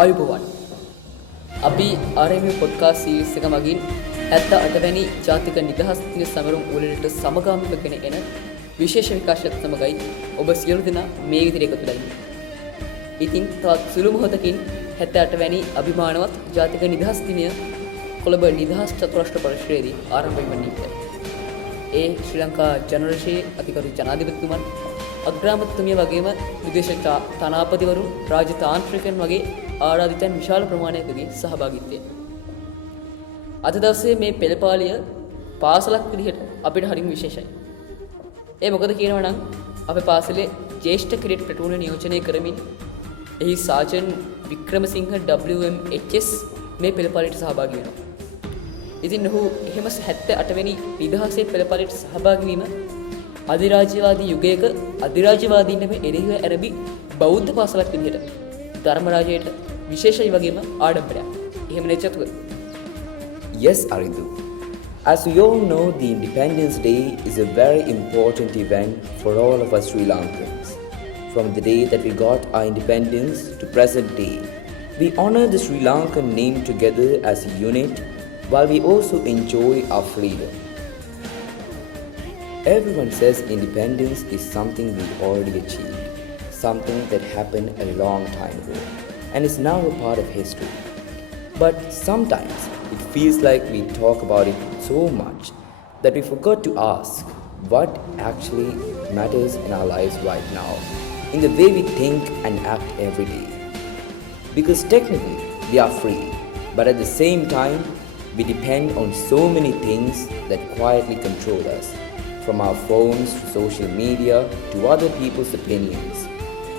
ආයුබෝවන්. අපි RMU podcast series එක මගින් 78 වැනි ජාතික නිදහස් දින සමරුම් උළෙලට සමගාමීව ගෙන එන විශේෂ විකාශයක් සමගයි ඔබ සියලු දෙනා මේ විදිහට එකතු වෙලා ඉන්නේ. ඉතින් තවත් සුළු මොහොතකින් 78 වැනි අභිමානවත් ජාතික නිදහස් දිනය කොළඹ නිදහස් චතුරාෂ්ට්‍ර පරිශ්‍රයේදී ආරම්භ වෙන්නේ. ඒ ශ්‍රී ලංකා ජනරාශයේ අතිගරු ජනාධිපතිතුමන් අග්‍රාමාත්‍යතුමිය වගේම විදේශ තානාපතිවරුන් රාජතාන්ත්‍රිකයන් වගේ ආරාධිතයන් විශාල ප්‍රමාණයකගේ සහභාගීත්වය. අද දවසේ මේ පෙළපාලිය පාසලක් විදිහට අපිට හරිම විශේෂයි. ඒ මොකද කියනවා නම් අපේ පාසලේ ජ්‍යෙෂ්ඨ කෙඩට් ප්ලටූන නියෝජනය කරමින් එහි සාජන් වික්‍රමසිංහ WMHS මේ පෙළපාලියට සහභාගී වෙනවා. ඉතින් ඔහු එහෙම 78 වෙනි නිදහසේ පෙළපාලියට සහභාගී වීම අධිරාජ්‍යවාදී යුගයක අධිරාජ්‍යවාදීන්ට එරෙහිව ඇරඹි බෞද්ධ පාසලක් විදිහට ධර්මරාජයට විශේෂයි වගේම ආඩම්බරයක්. එහෙම නෙචතුව. Yes, Arindu. As we all know, the Independence Day is a very important event for all of us Sri Lankans. From the day that we got our independence to present day, we honor the Sri Lankan name together as a unit while we also enjoy our freedom. Everyone says independence is something we already achieved, something that happened a long time ago and is now a part of history. But sometimes it feels like we talk about it so much that we forgot to ask what actually matters in our lives right now, in the way we think and act every day. Because technically we are free, but at the same time we depend on so many things that quietly control us, from our phones to social media to other people's opinions.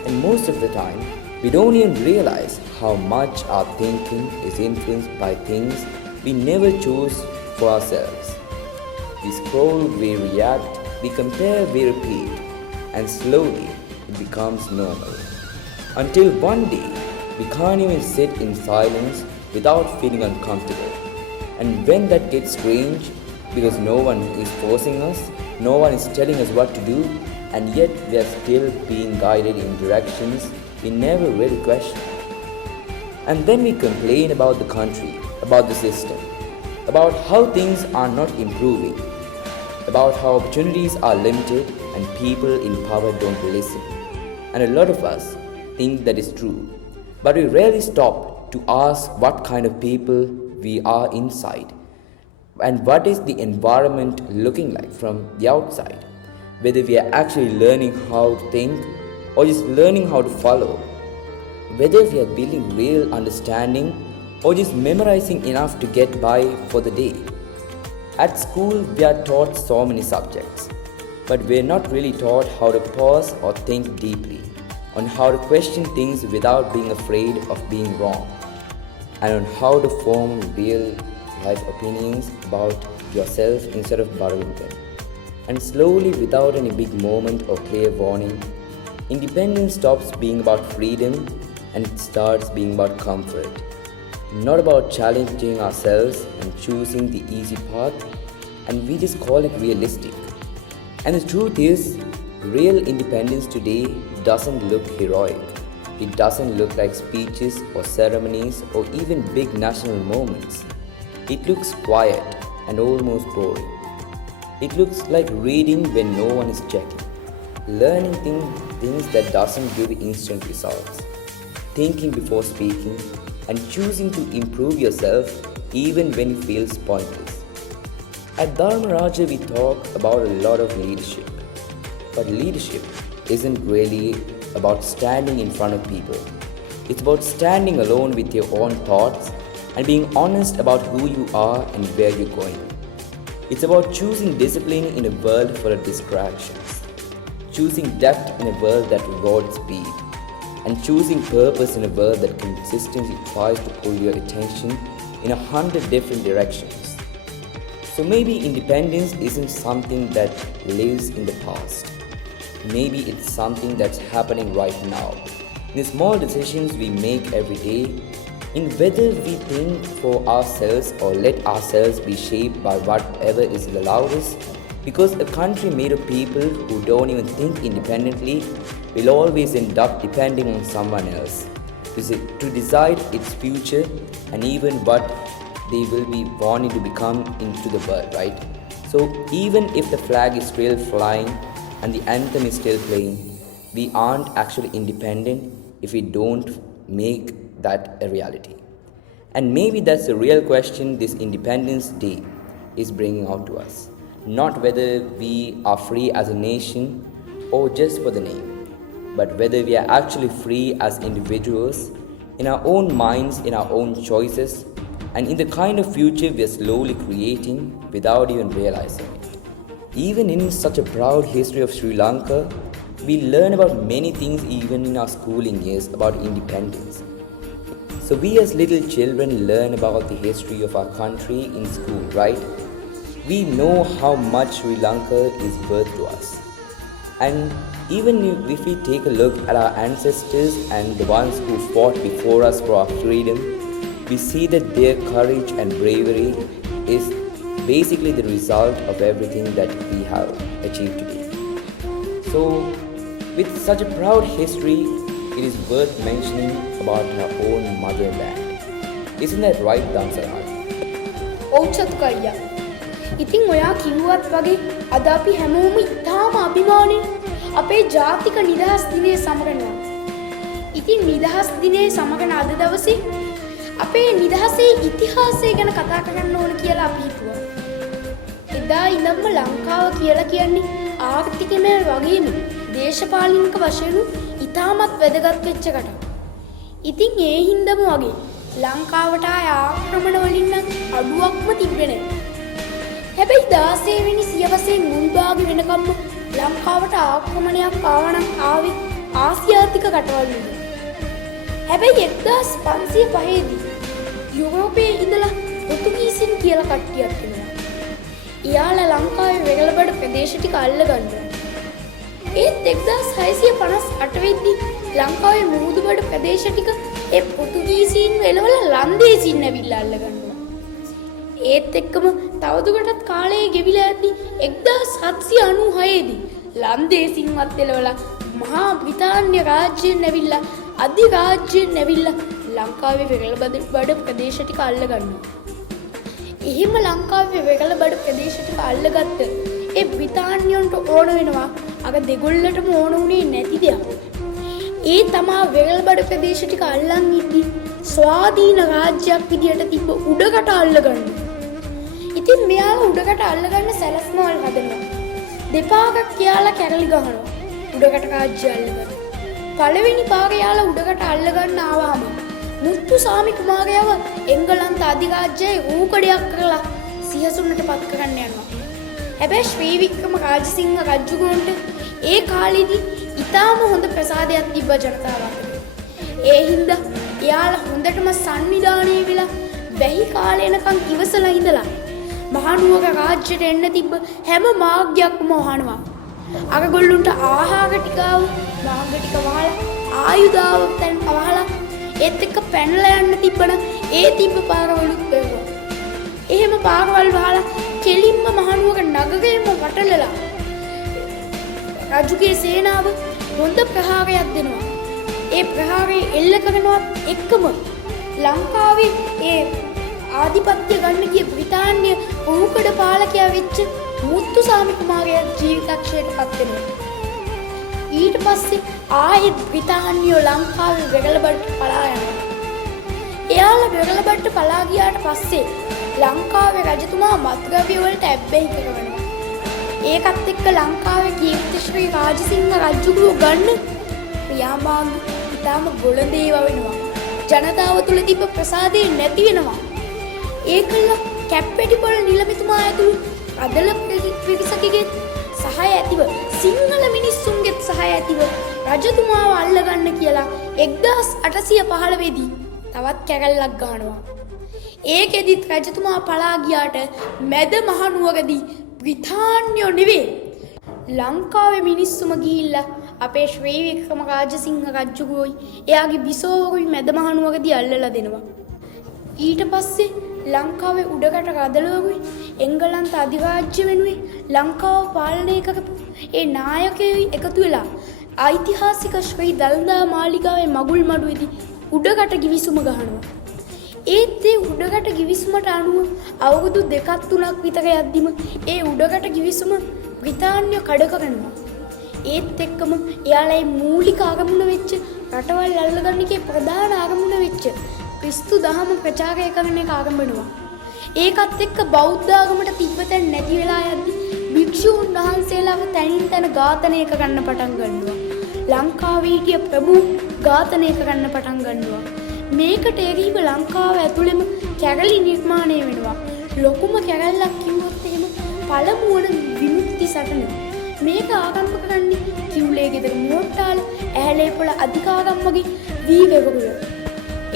And most of the time, we don't even realize how much our thinking is influenced by things we never chose for ourselves. We scroll, we react, we compare, we repeat, and slowly it becomes normal. Until one day, we can't even sit in silence without feeling uncomfortable. And when that gets strange, because no one is forcing us, no one is telling us what to do, and yet we are still being guided in directions we never really questioned. And then we complain about the country, about the system, about how things are not improving, about how opportunities are limited and people in power don't listen. And a lot of us think that is true, but we rarely stop to ask what kind of people we are inside. And what is the environment looking like from the outside? Whether we are actually learning how to think or just learning how to follow. Whether we are building real understanding or just memorizing enough to get by for the day. At school, we are taught so many subjects, but we are not really taught how to pause or think deeply, on how to question things without being afraid of being wrong, and on how to form real life opinions about yourself instead of borrowing them. And slowly, without any big moment or clear warning, independence stops being about freedom and it starts being about comfort. Not about challenging ourselves and choosing the easy path, and we just call it realistic. And the truth is, real independence today doesn't look heroic. It doesn't look like speeches or ceremonies or even big national moments. It looks quiet and almost boring. It looks like reading when no one is checking, learning things that doesn't give instant results, thinking before speaking, and choosing to improve yourself even when it feels pointless. At Dharma Raja, we talk about a lot of leadership, but leadership isn't really about standing in front of people. It's about standing alone with your own thoughts and being honest about who you are and where you're going. It's about choosing discipline in a world full of distractions, choosing depth in a world that rewards speed, and choosing purpose in a world that consistently tries to pull your attention in 100 different directions. So maybe independence isn't something that lives in the past. Maybe it's something that's happening right now. In the small decisions we make every day, in whether we think for ourselves or let ourselves be shaped by whatever is the loudest, because a country made of people who don't even think independently will always end up depending on someone else. to decide its future and even what they will be wanting to become into the world, right? So even if the flag is still flying and the anthem is still playing, we aren't actually independent if we don't make that a reality. And maybe that's the real question this Independence Day is bringing out to us. Not whether we are free as a nation or just for the name, but whether we are actually free as individuals in our own minds, in our own choices, and in the kind of future we are slowly creating without even realizing it. Even in such a proud history of Sri Lanka, we learn about many things even in our schooling years about independence. So we as little children learn about the history of our country in school, right? We know how much Sri Lanka is worth to us. And even if we take a look at our ancestors and the ones who fought before us for our freedom, we see that their courage and bravery is basically the result of everything that we have achieved today. So, with such a proud history, it is worth mentioning about our own motherland. Isn't that right, Damsaraj? ඔව් චතුකයියා. ඉතින් ඔයා කිව්වත් වගේ අද අපි හැමෝම ඉතාම අභිමානෙන් අපේ ජාතික නිදහස් දිනය සමරනවා. ඉතින් නිදහස් දිනයේ සමරන අද දවසේ අපේ නිදහසේ ඉතිහාසය ගැන කතා කරන්න ඕන කියලා අපි හිතුවා. එදා ඉඳන්ම ලංකාව කියලා කියන්නේ ආර්ථිකමය වගේම දේශපාලනික වශයෙන් ඉතාමත් වැදගත් වෙච්ච රටක්. ඉතින් ඒ හින්දාම වගේ ලංකාවට ආය ආක්‍රමණ වලින් නම් අඩුවක්ම තිබ්බේ නැහැ. හැබැයි 16 වෙනි සියවසේ මුල් භාගෙ වෙනකම්ම ලංකාවට ආක්‍රමණයක් ආවනම් ආවේ ආසියාතික රටවල් වලින්. හැබැයි 1505 දී යුරෝපයේ ඉඳලා පෘතුගීසින් කියලා කට්ටියක් එනවා. එයාලා ලංකාවේ වෙරළබඩ ප්‍රදේශ ටික අල්ල ගන්නවා. ඒත් 1658 වෙද්දී ලංකාවේ මුහුදුබඩ ප්‍රදේශ ටික ඒ පෘතුගීසීන් වෙලවල ලන්දේසීන් ඇවිල්ලා අල්ල ගන්නවා. ඒත් එක්කම තවදුරටත් කාලය ගෙවිලා යද්දී 1796 දී ලන්දේසීන්වත් එලවලා මහා බ්‍රිතාන්‍ය රාජ්‍යයෙන් ඇවිල්ලා අධිරාජ්‍යයෙන් ඇවිල්ලා ලංකාවේ වෙරළබඩ ප්‍රදේශ ටික අල්ල ගන්නවා. එහෙම ලංකාවේ වෙරළබඩ ප්‍රදේශ ටික අල්ලගත්ත ඒ බ්‍රිතාන්‍යයන්ට ඕන වෙනවා අර දෙගොල්ලටම ඕන උනේ නැති දෙයක්. ඒ තමා වෙරළබඩ ප්‍රදේශ ටික අල්ලන් ඉද්දි ස්වාධීන රාජ්‍යයක් විදියට තිබ්බ උඩරට අල්ලගන්නවා. ඉතින් මෙයාලා උඩරට අල්ලගන්න සැලැස්මවල් හදනවා. දෙපාරක් යාලා කැරලි ගහනවා උඩරට රාජ්‍ය අල්ලගන්න. පළවෙනි පාර යාලා උඩරට අල්ලගන්න ආවම මුත්තුසාමි කුමාරයව එංගලන්ත අධිරාජ්‍යයේ රූකඩයක් කරලා සිහසුන්නට පත් කරන්න යනවා. හැබැයි ශ්‍රී වික්‍රම රාජසිංහ රජුගොන්ට ඒ කාලෙදී ඉතාම හොඳ ප්‍රසාදයක් තිබ්බ ජනතාව අතර. ඒ හින්දා එයාලා හොඳටම සංවිධානය වෙලා වැහි කාලේ එනකන් ඉවසලා ඉඳලා මහනුවර රාජ්‍යයට එන්න තිබ්බ හැම මාර්ගයක්ම වහනවා. අරගොල්ලුන්ට ආහාර ටිකාව මාර්ග ටික වහලා ආයුධාව තැන් වහලා ඒත් එක්ක පැනලා යන්න තිබ්බන ඒ තිබ්බ පාරවලුත් බැලුවා. එහෙම පාරවල් වහලා කෙලින්ම මහනුවර නගරේම වටලලා රජුගේ සේනාව හොඳ ප්‍රහාරයක් දෙනවා. ඒ ප්‍රහාරය එල්ල කරනවත් එක්කම ලංකාවේ ඒ ආධිපත්‍ය ගන්න ගිය බ්‍රිතාන්‍ය රූකඩ පාලකයා වෙච්ච මුත්තුසාමි කුමාරයා ජීවිතක්ෂයට පත් වෙනවා. ඊට පස්සේ ආයෙත් බ්‍රිතාන්‍යෝ ලංකාවේ වෙරළබඩට පලා යනවා. එයාලා වෙරළබඩට පලා ගියාට පස්සේ ලංකාවේ රජතුමා මත්ද්‍රව්‍ය වලට ඇබ්බැහි කරනවා. ඒකත් එක්ක ලංකාවේ කීර්තිශ්‍රී රාජසිංහ රජුගේ ගන්න ප්‍රියාමාර්ග ඉතාම ගොළදේව වෙනවා. ජනතාව තුළ තිබ්බ ප්‍රසාදය නැති වෙනවා. ඒකල කැප්පෙටිපොළ නිලමේතුමා ඇතුළු අදල පිරිසකගේ සහාය ඇතිව සිංහල මිනිස්සුන්ගේත් සහාය ඇතිව රජතුමාව අල්ලගන්න කියලා 1815 දී තවත් කැරැල්ලක් ගහනවා. ඒකෙදිත් රජතුමා පලා ගියාට මැද මහනුවරදී බ්‍රිතාන්‍යෝ නෙවෙයි ලංකාවේ මිනිස්සුම ගිහිල්ලා අපේ ශ්‍රී වික්‍රම රාජසිංහ රජුගෝයි එයාගේ බිසෝවරුයි මැද මහනුවරදී අල්ලලා දෙනවා. ඊට පස්සේ ලංකාවේ උඩරට රදළුවරුයි එංගලන්ත අධිරාජ්‍ය වෙනුවෙන් ලංකාව පාලනය කරපු ඒ නායකයෝ එකතු වෙලා ඓතිහාසික ශ්‍රී දළදා මාලිගාවේ මගුල් මඩුවේදී උඩකට ගිවිසුම ගහනවා. ඒත් ඒ උඩකට ගිවිසුමට අනුව අවුරුදු 2-3ක් විතර යද්දිම ඒ උඩකට ගිවිසුම බ්‍රිතාන්‍ය කඩ කරනවා. ඒත් එක්කම එයාලයි මූලික ආගමන වෙච්ච රටවල් අල්ලගන්න එකේ ප්‍රධාන ආගමන වෙච්ච ක්‍රිස්තු දහම ප්‍රචාරය කරන එක ආරම්භනවා. ඒකත් එක්ක බෞද්ධ ආගමට තිබ්බතෙන් නැති වෙලා යද්දි භික්ෂූන් වහන්සේලාව තනින් තන ඝාතනය කරන්න පටන් ගන්නවා. ලංකාවේ හිටිය ප්‍රභූ ඝාතනය කරන්න පටන් ගන්නවා. මේකට එරෙහිව ලංකාව ඇතුළෙම කැරලි නිර්මාණය වෙනවා. ලොකුම කැරැල්ලක් කිව්වොත් එහෙම පළමුවන විමුක්ති සටන. මේක ආරම්භ කරන්නේ කිව්ලේ ගෙදර මෝට්ටාල ඇහැලේපොළ අධිකාරම් වගේ වීරවරුය.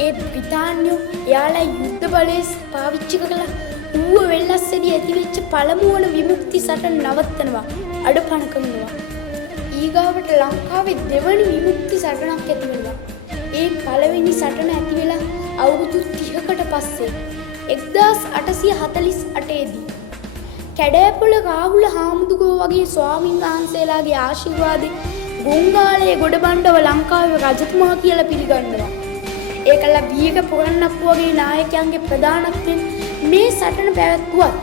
ඒත් බ්‍රිතාන්‍යෝ එයාලා යුද්ධ බලය පාවිච්චි කරලා ඌව වෙල්ලස්සේදී ඇතිවෙච්ච පළමුවන විමුක්ති සටන නවත්තනවා. අඩපණ කරනවා. ඊගාවට ලංකාවේ දෙවනි විමුක්ති සටනක් ඇති වෙනවා. ඒ පළවෙනි සටන ඇති වෙලා අවුරුදු 30කට පස්සේ 1848 දී කැඩෑපොළ රාහුල හාමුදුරුවෝ වගේ ස්වාමීන් වහන්සේලාගේ ආශිර්වාදයෙන් ගොංගාලයේ ගොඩබණ්ඩව ලංකාවේ රජතුමා කියලා පිළිගන්නවා. ඒකලා වීර පොරන්නප්පු වගේ නායකයන්ගේ ප්‍රධානත්වයෙන් මේ සටන පැවැත්වුවත්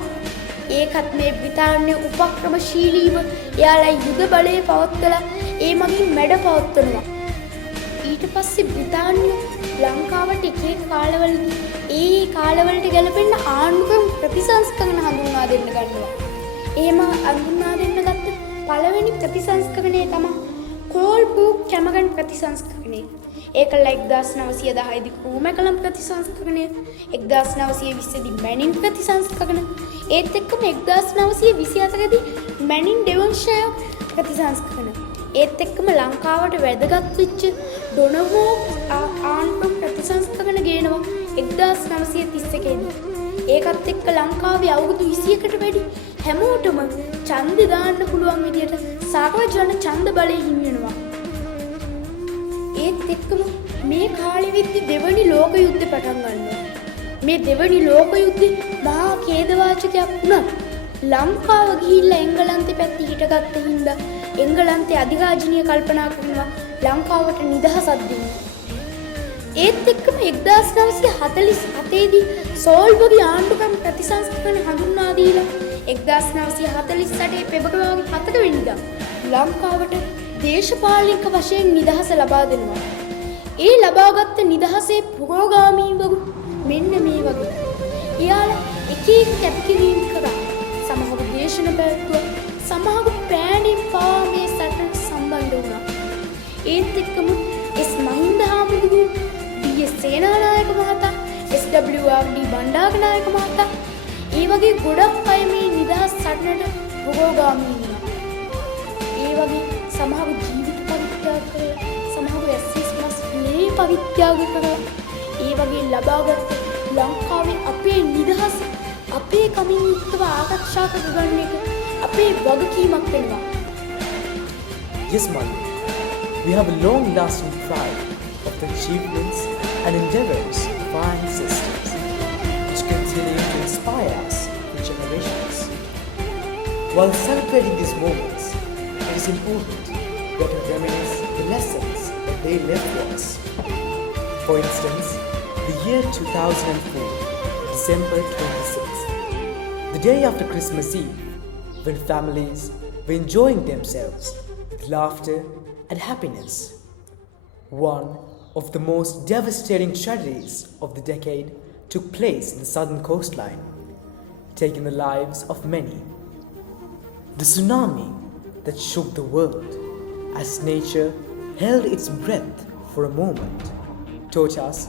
ඒකත් මේ බ්‍රිතාන්‍ය උපක්‍රමශීලීව එයාලා යුද බලය පවත්වලා ඒ මගින් මැඩ පවත්වනවා. ඊට පස්සේ බ්‍රිතාන්‍ය ලංකාවට එක එක කාලවලදී ඒ කාලවලට ගැලපෙන්න ආණ්ඩුක්‍රම ප්‍රතිසංස්කරණ හඳුන්වා දෙන්න ගන්නවා. එහෙම හඳුන්වා දෙන්න ගත්ත පළවෙනි ප්‍රතිසංස්කරණය තමයි කෝල්බූක් කැමරන් ප්‍රතිසංස්කරණය. ඒකල 1910 දී කුමකලම් ප්‍රතිසංස්කරණය, 1920 දී මැනින් ප්‍රතිසංස්කරණ, ඒත් එක්කම 1924 දී මැනින් ඩෙවොන්ෂයර් ප්‍රතිසංස්කරණ. ඒත් එක්කම ලංකාවට වැදගත් වෙච්ච ඩොනහෝ ආණ්ඩුක්‍රම ප්‍රතිසංස්කරණ ගේනවා 1931 දී. ඒකත් එක්ක ලංකාවේ අවුරුදු 21කට වැඩි හැමෝටම ඡන්දෙ දාන්න පුළුවන් විදියට සාර්වජන ඡන්ද බලය හිමි වෙනවා. ඒත් එක්කම මේ කාලෙවිද්දි දෙවනි ලෝක යුද්ධය පටන් ගන්නවා. මේ දෙවනි ලෝක යුද්ධේ මහා ඛේදවාචකයක් වුණත් ලංකාව ගිහිල්ලා එංගලන්තේ පැත්තේ හිටගත්ත හින්දා එංගලන්තේ අධිරාජනීය කල්පනා කරනවා ලංකාවට නිදහසක් දෙන්න. ඒත් එක්කම 1947 දී සෝල්බරි ආණ්ඩුක්‍රම ප්‍රතිසංස්කරණ හඳුන්වා දීලා 1948 පෙබරවාරි 4 වෙනිදා ලංකාවට දේශපාලනික වශයෙන් නිදහස ලබා දෙනවා. ඒ ලබාගත් නිදහසේ පුරෝගාමීවරු මෙන්න මේ වගේ. එයාලා එක එක කැපකිරීම් කරා. සමහර දේශන පැවැත්වුවා. සමහර ප්‍රෑණින් පවා මේ සටනට සම්බන්ධ වුණා. ඒත් එක්කම එස් මහින්ද හාමුදුරුවෝ, ඩී.එස්. සේනානායක මහතා, එස්.ඩබ්ලිව්.ආර්.ඩී. බණ්ඩාරනායක මහතා ඒ වගේ ගොඩක් අය මේ නිදහස් සටනට පුරෝගාමී වුණා. ඒ වගේ සමහර ජීවිත පරිත්‍යාග කරලා, සමහර ඇස්සිස් මේ පරිත්‍යාග කරලා ඒ වගේ ලබාගත් ලංකාවේ අපේ නිදහස අපේ කමින් යුක්තව ආරක්ෂා කරගන්න එක අපේ වගකීමක් වෙනවා. Yes, Manu. We have a long-lasting pride of the achievements and endeavors of our ancestors, which continue to inspire us for generations. While celebrating these moments, it is important that we reminisce the lessons that they left for us. For instance, the year 2004, December 26th, the day after Christmas Eve, when families were enjoying themselves with laughter and happiness. One of the most devastating tragedies of the decade took place in the southern coastline, taking the lives of many. The tsunami that shook the world as nature held its breath for a moment taught us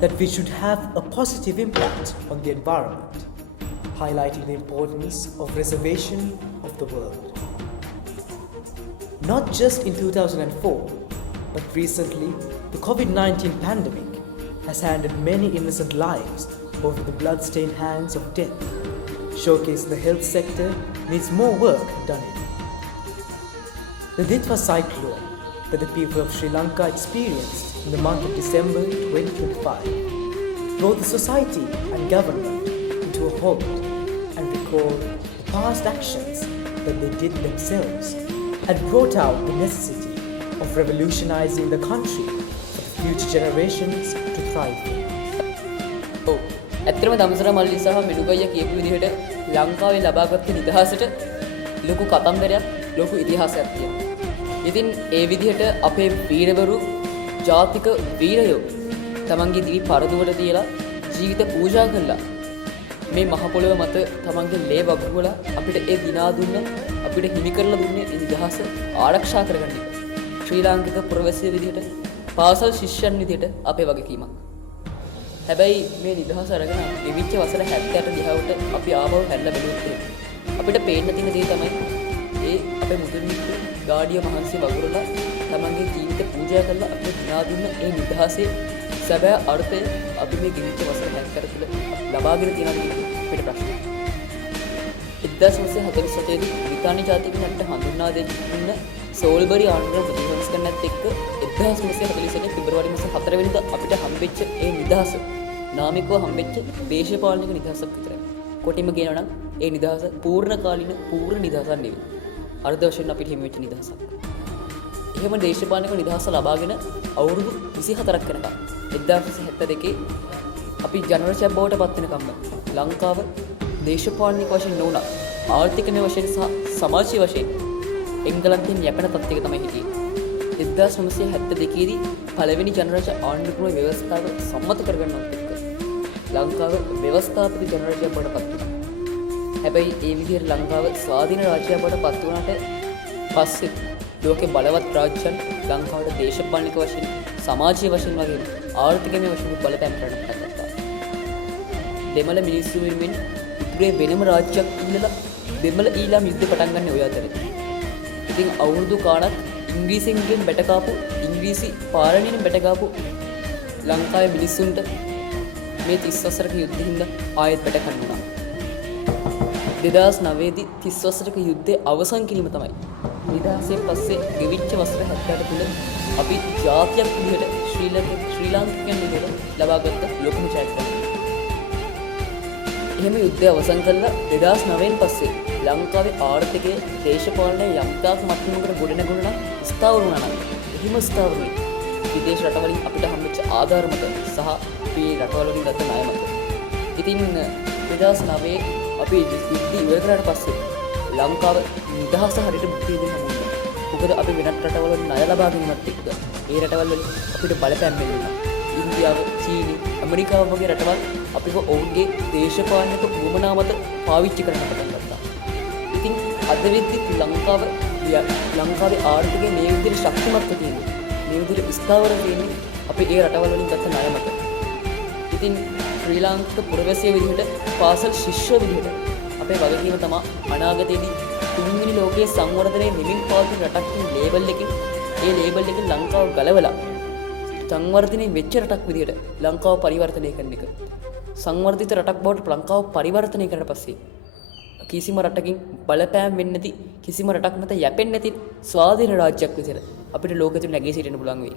that we should have a positive impact on the environment, highlighting the importance of preservation of the world. Not just in 2004, but recently, the COVID-19 pandemic has handed many innocent lives over the blood-stained hands of death, showcasing the health sector needs more work done in. The Ditwa cyclone that the people of Sri Lanka experienced in the month of December 2025 brought the society and government into a halt and recalled the past actions that they did themselves and brought out the necessity of revolutionizing the country for the future generations to thrive in. ඔව් ඇත්තටම දමසර මල්ලි සහ මෙනුගయ్య කියපු විදිහට ලංකාවේ ලබාගත් නිදහසට ලොකු කතන්දරයක් ලොකු ඉතිහාසයක් තියෙනවා. ඉතින් ඒ විදිහට අපේ වීරවරු ජාතික වීරයෝ තමන්ගේ දිවි පරදුවට තියලා ජීවිත පූජා කළා. මේ මහ පොළොව මත තමන්ගේ ලේ වගුවලා අපිට ඒ දිනා දුන්න අපිට හිමි කරලා දුන්නේ ඒ නිදහස ආරක්ෂා කරගන්න එක. ශ්‍රී ලාංකික පුරවැසිය විදිහට පාසල් ශිෂ්‍යයන් විදිහට අපේ වගකීමක්. හැබැයි මේ නිදහස අරගෙන ඉවිච්ච වසර 70ට ගියවට අපි ආපහු හැරිලා බැලුවොත් අපිට පේන්න තියෙන දේ තමයි ඒ අපේ මුතුන් මිත්තු ගාඩිය මහන්සි වගුරලා තමන්ගේ ජීවිත පූජා කරලා අපිට දිනා දුන්න ඒ නිදහසේ සැබෑ අර්ථය අපි මේ ගෙවිච්ච වසර 70 තුළ ලබාගෙන තියෙනවා කියන අපිට ප්‍රශ්නයක්. 1947 දී බ්‍රිතාන්‍ය ජාතිකයන්ට හඳුන්වා දෙන්න සෝල්බරි ආණ්ඩුව ප්‍රතික්ෂේප කරනත් එක්ක 1948 පෙබරවාරි මාස 4 වෙනිදා අපිට හම්බෙච්ච ඒ නිදහස නාමිකව හම්බෙච්ච දේශපාලනික නිදහසක් විතරයි. කොටිම කියනවා නම් ඒ නිදහස පූර්ණ කාලින පූර්ණ නිදහසක් නෙවෙයි. අර්ධ වශයෙන් අපිට හිමි වෙච්ච නිදහසක්. එහෙම දේශපාලනික නිදහස ලබාගෙන අවුරුදු 24ක් වෙනකම් 1972 අපි ජනරාශියක් බවට පත් වෙනකම් ලංකාව දේශපාලනික වශයෙන් නොවුණා ආර්ථිකමය වශයෙන් සහ සමාජීය වශයෙන් එංගලන්තයෙන් යැපෙන තත්ත්වයක තමයි හිටියේ. 1972 දී පළවෙනි ජනරාජ ආණ්ඩුක්‍රම ව්‍යවස්ථාව සම්මත කරගන්නවත් එක්ක ලංකාව ව්‍යවස්ථාපිත ජනරාජ්‍යයක් බවට පත් වුණා. හැබැයි ඒ විදිහට ලංකාව ස්වාධීන රාජ්‍යයක් බවට පත් වුණාට පස්සේ ලෝකේ බලවත් රාජ්‍යයන් ලංකාවට දේශපාලනික වශයෙන් සමාජීය වශයෙන් වගේම ආර්ථිකමය වශයෙන් බලපෑම් කරන්න පටන් ගත්තා. දෙමළ මිනිස්සු වෙනුවෙන් ඉතුරුේ වෙනම රාජ්‍යයක් ඉන්නලා දෙමළ ඊළාම් යුද්ධ පටන් ගන්න ඔය අතරේ. ඉතින් අවුරුදු කාලක් ඉංග්‍රීසියෙන් බැටකාපු ඉංග්‍රීසි පාලනයෙන් බැටකාපු ලංකාවේ මිනිස්සුන්ට මේ 30 වසරක යුද්ධින්ද ආයෙත් බැට ගන්න වුණා. 2009 දී 30 වසරක යුද්ධයේ අවසන් කිරීම තමයි නිදහසෙන් පස්සේ ගෙවිච්ච වසර 70 තුළ අපි ජාතියක් විදිහට ශ්‍රී ලාංකිකයන් විදිහට ලබාගත් ලොකුම ජයග්‍රහණය. එහෙම යුද්ධය අවසන් කළා 2009න් පස්සේ ලංකාවේ ආර්ථිකයේ දේශපාලනයේ යම්තාක් මට්ටමකට ගොඩනැගුණා නම් ස්ථාවර වුණා නම් එහෙම ස්ථාවර වෙයි. විදේශ රටවලින් අපිට හම්බෙච්ච ආධාර මත සහ අපේ රටවල් වලින් ගත්ත ණය මත. ඉතින් 2009 අපි යුද්ධය ඉවර කරාට පස්සේ ලංකාව නිදහස හරියට මුක්තිය දෙන්න හම්බුණා. මොකද අපි වෙනත් රටවල ණය ලබා ගැනීමත් එක්ක ඒ රටවල් වලින් අපිට බලපෑම් ලැබුණා. ඉන්දියාව, චීනය, ඇමරිකාව වගේ රටවල් අපිව ඔවුන්ගේ දේශපාලනික උවමනා මත පාවිච්චි කරන්න පටන් ගත්තා. ඉතින් අද වෙද්දි ලංකාවේ ආර්ථිකය මේ විදිහට ශක්තිමත්ව තියෙන්නේ. මේ විදිහට ස්ථාවර තියෙන්නේ අපේ ඒ රටවල් වලින් ගත්ත ණය මත. ඉතින් ශ්‍රී ලාංකික පුරවැසිය විදිහට පාසල් ශිෂ්‍ය විදිහට අපේ වගකීම තමයි අනාගතයේදී තුන්වෙනි ලෝකයේ සංවර්ධනයේ නිමින් පවතින රටකින් ලේබල් එකකින් ඒ ලේබල් එකෙන් ලංකාව ගලවලා සංවර්ධනයේ වෙච්ච රටක් විදිහට ලංකාව පරිවර්තනය කරන එක. සංවර්ධිත රටක් බවට ලංකාව පරිවර්තනය කරලා පස්සේ කිසිම රටකින් බලපෑම් වෙන්නේ නැති කිසිම රටක් මත යැපෙන්නේ නැති ස්වාධීන රාජ්‍යයක් විදිහට අපිට ලෝකෙ නැගී සිටින්න පුළුවන් වෙයි.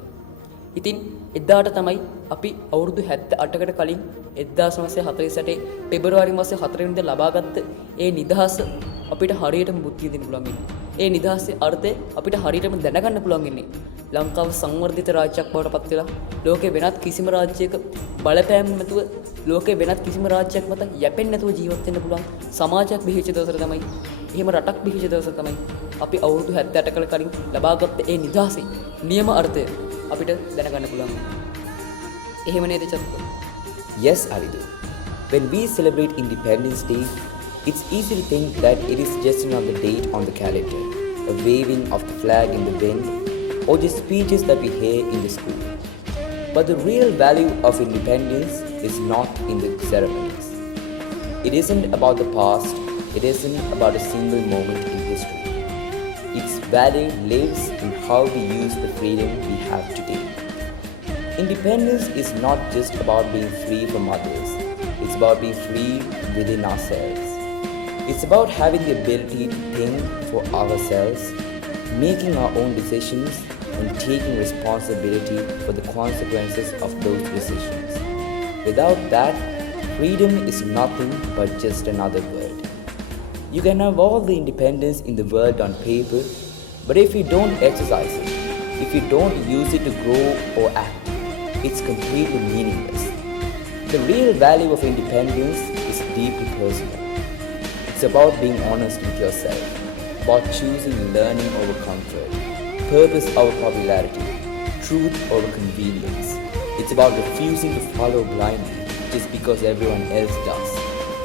ඉතින් එදාට තමයි අපි අවුරුදු 78කට කලින් 1948 පෙබරවාරි මාසේ 4 වෙනිදා ලබාගත්ත ඒ නිදහස අපිට හරියටම බුද්ධිය දෙන්න පුළුවන් වෙන්නේ. ඒ නිදහසේ අර්ථය අපිට හරියටම දැනගන්න පුළුවන් වෙන්නේ. ලංකාව සංවර්ධිත රාජ්‍යයක් බවට පත් වෙලා ලෝකේ වෙනත් කිසිම රාජ්‍යයක බලපෑම් නැතුව ලෝකේ වෙනත් කිසිම රාජ්‍යයක් මත යැපෙන්නේ නැතුව ජීවත් වෙන්න පුළුවන් සමාජයක් බිහිවෙච්ච දවසට තමයි එහෙම රටක් බිහිවෙච්ච දවසට තමයි අපි අවුරුදු 78කට කලින් ලබාගත්ත ඒ නිදහසේ නියම අර්ථය අපිට දැනගන්න පුළුවන්. එහෙම නේද චතුක? Yes, Aridu. When we celebrate Independence Day, it's easy to think that it is just another date on the calendar, a waving of the flag in the wind, or just speeches that we hear in the school. But the real value of independence is not in the ceremonies. It isn't about the past, it isn't about a single moment in history. Its value lives in how we use the freedom we have today. Independence is not just about being free from others, it's about being free within ourselves. It's about having the ability to think for ourselves, making our own decisions, and taking responsibility for the consequences of those decisions. Without that, freedom is nothing but just another word. You can have all the independence in the world on paper, but if you don't exercise it, if you don't use it to grow or act, it's completely meaningless. The real value of independence is deeply personal. It's about being honest with yourself, about choosing learning over comfort, purpose over popularity, truth over convenience. It's about refusing to follow blindly just because everyone else does,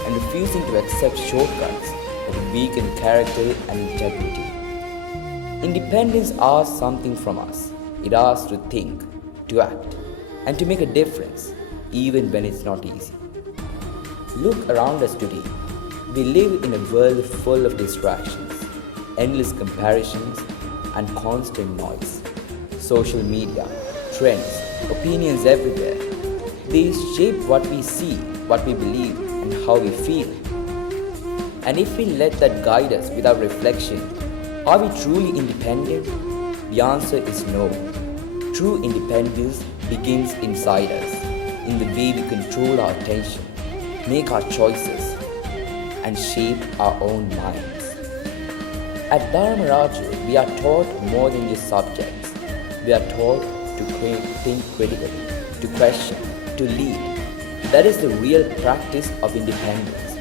and refusing to accept shortcuts that weaken character and integrity. Independence asks something from us. It asks to think, to act, and to make a difference, even when it's not easy. Look around us today. We live in a world full of distractions, endless comparisons, and constant noise. Social media, trends, opinions everywhere. They shape what we see, what we believe, and how we feel. And if we let that guide us without reflection, are we truly independent? The answer is no. True independence begins inside us, in the way we control our attention, make our choices, and shape our own minds. At Dharma Raju, we are taught more than just subjects. We are taught to think critically, to question, to lead. That is the real practice of independence.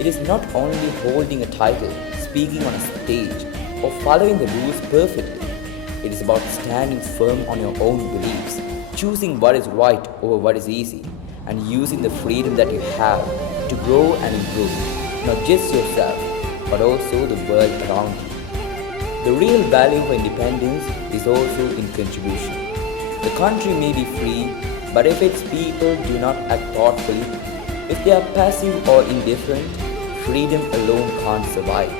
It is not only holding a title, speaking on a stage, or following the rules perfectly. It is about standing firm on your own beliefs, choosing what is right over what is easy, and using the freedom that you have to grow and improve, not just yourself, but also the world around you. The real value of independence is also in contribution. The country may be free, but if its people do not act thoughtfully, if they are passive or indifferent, freedom alone can't survive.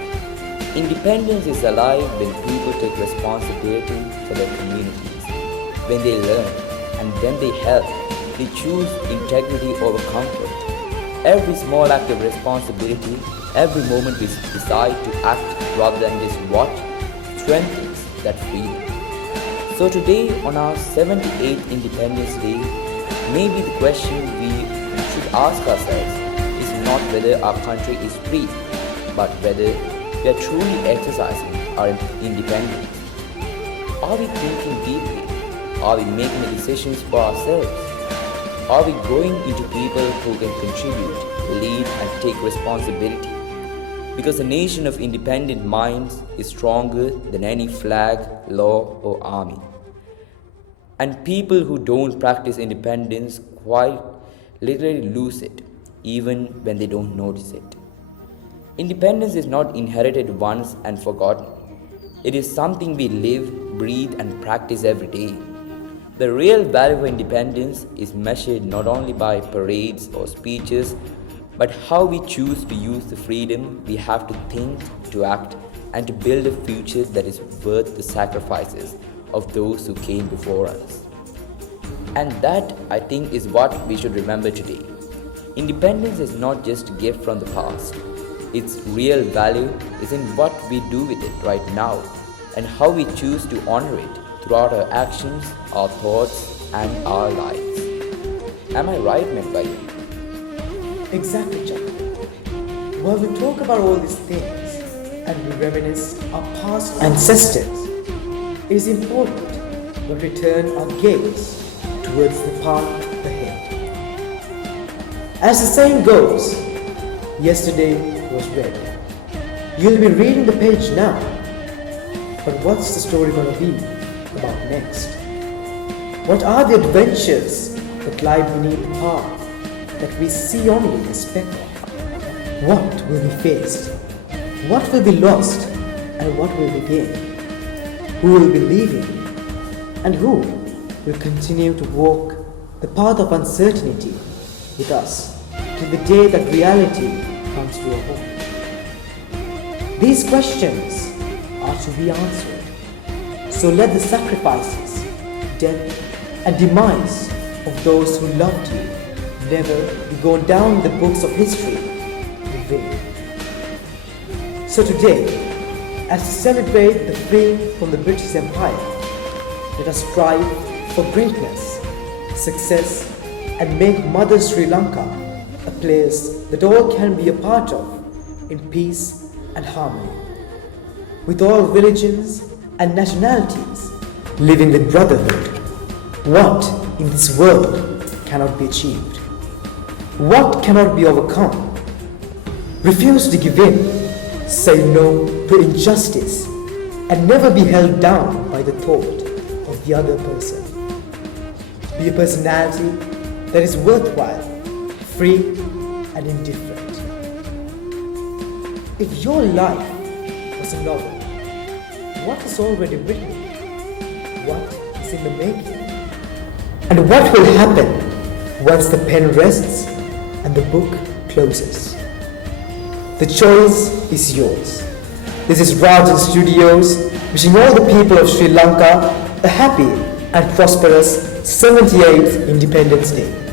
Independence is alive when people take responsibility for their communities, when they learn, and when they help. They choose integrity over comfort. Every small act of responsibility, every moment we decide to act rather than just watch, strengthens that freedom. So today, on our 78th Independence Day, maybe the question we should ask ourselves is not whether our country is free, but whether we are truly exercising our independence. Are we thinking deeply? Are we making the decisions for ourselves? Are we growing into people who can contribute, lead, and take responsibility? Because a nation of independent minds is stronger than any flag, law, or army. And people who don't practice independence quite literally lose it, even when they don't notice it. Independence is not inherited once and forgotten. It is something we live, breathe, and practice every day. The real value of independence is measured not only by parades or speeches, but how we choose to use the freedom we have to think, to act, and to build a future that is worth the sacrifices of those who came before us. And that, I think, is what we should remember today. Independence is not just a gift from the past. Its real value is in what we do with it right now and how we choose to honor it throughout our actions, our thoughts, and our lives. Am I right, Medbayi? Exactly, Jack. While we talk about all these things and we reminisce our past ancestors, it is important that we turn our gaze towards the path ahead. As the saying goes, yesterday was read. You'll be reading the page now, but what's the story going to be about next? What are the adventures that lie beneath the path that we see only a speck of? What will be faced? What will be lost? And what will be gained? Who will be leaving? And who will continue to walk the path of uncertainty with us till the day that reality comes to a home? These questions are to be answered. So let the sacrifices, death, and demise of those who loved you never be gone down in the books of history in vain. So today, as we celebrate the freeing from the British Empire, let us strive for greatness, success, and make Mother Sri Lanka a place that all can be a part of in peace and harmony, with all religions and nationalities living with brotherhood. What in this world cannot be achieved? What cannot be overcome? Refuse to give in, say no to injustice, and never be held down by the thought of the other person. Be a personality that is worthwhile, free and indifferent. If your life was a novel, what is already written? What is in the making? And what will happen once the pen rests and the book closes? The choice is yours. This is Rajan Studios wishing all the people of Sri Lanka a happy and prosperous 78th Independence Day.